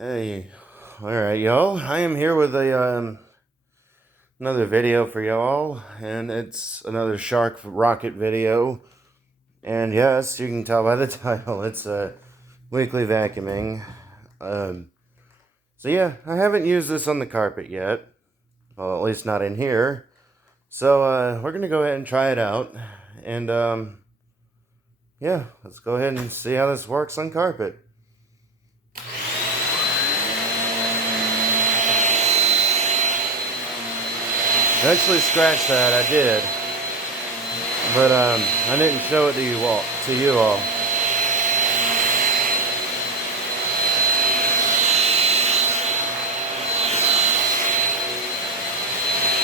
Hey, all right, y'all. I am here with another video for y'all, and it's another shark rocket video. And yes, you can tell by the title, it's weekly vacuuming. Um, so yeah, I haven't used this on the carpet yet. Well, at least not in here. So we're gonna go ahead and try it out, and yeah, let's go ahead and see how this works on carpet. I actually scratched that, I did. But I didn't show it to you all.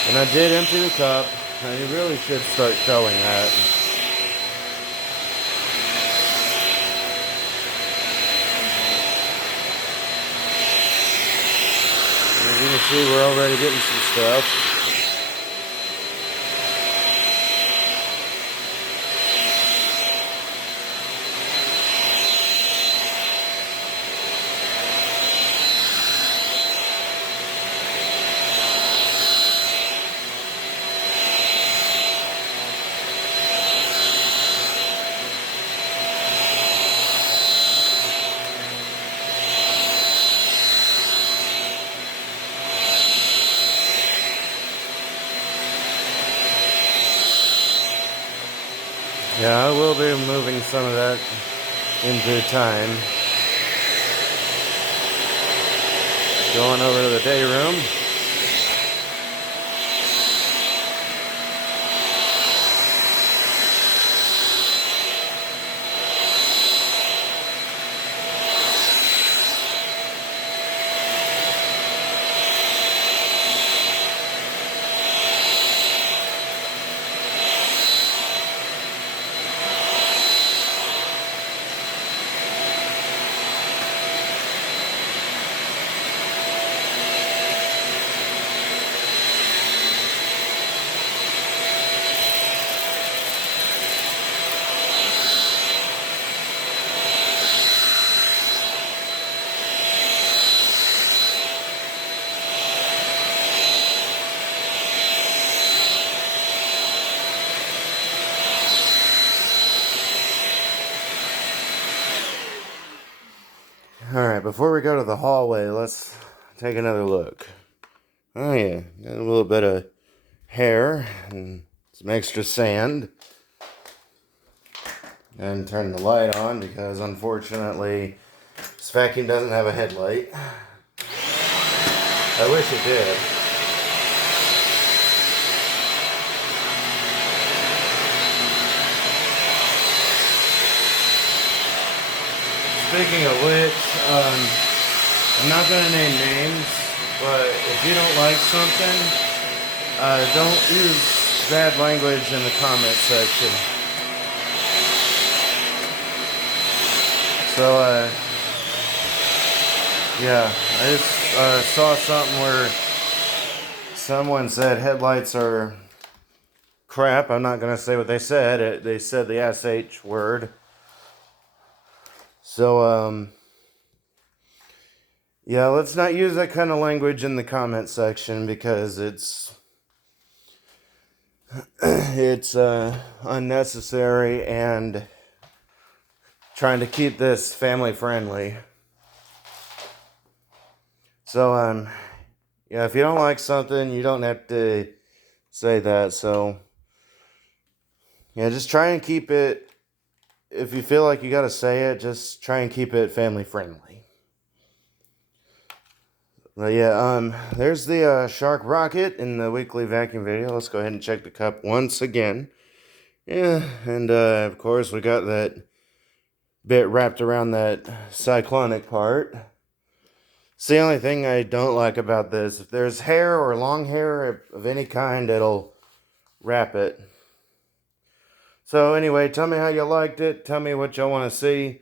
And I did empty the cup. And you really should start showing that. As you can see, we're already getting some stuff. Yeah, I will be moving some of that in due time. Going over to the day room. Alright, before we go to the hallway, let's take another look. Oh yeah, got a little bit of hair and some extra sand. And turn the light on because unfortunately this vacuum doesn't have a headlight. I wish it did. Speaking of which, I'm not going to name names, but if you don't like something, don't use bad language in the comment section. So, yeah, I just saw something where someone said headlights are crap. I'm not going to say what they said. They said the SH word. So, yeah, let's not use that kind of language in the comment section because it's unnecessary and trying to keep this family friendly. So, yeah, if you don't like something, you don't have to say that. So, yeah, just try and keep it. If you feel like you gotta say it, just try and keep it family friendly. But yeah, there's the shark rocket in the weekly vacuum video. Let's go ahead and check the cup once again. Yeah, and of course we got that bit wrapped around that cyclonic part. It's the only thing I don't like about this. If there's hair or long hair of any kind, it'll wrap it. So anyway, tell me how you liked it. Tell me what y'all want to see.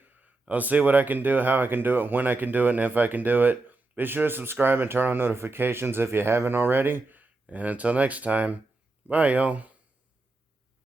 I'll see what I can do, how I can do it, when I can do it, and if I can do it. Be sure to subscribe and turn on notifications if you haven't already. And until next time, bye y'all.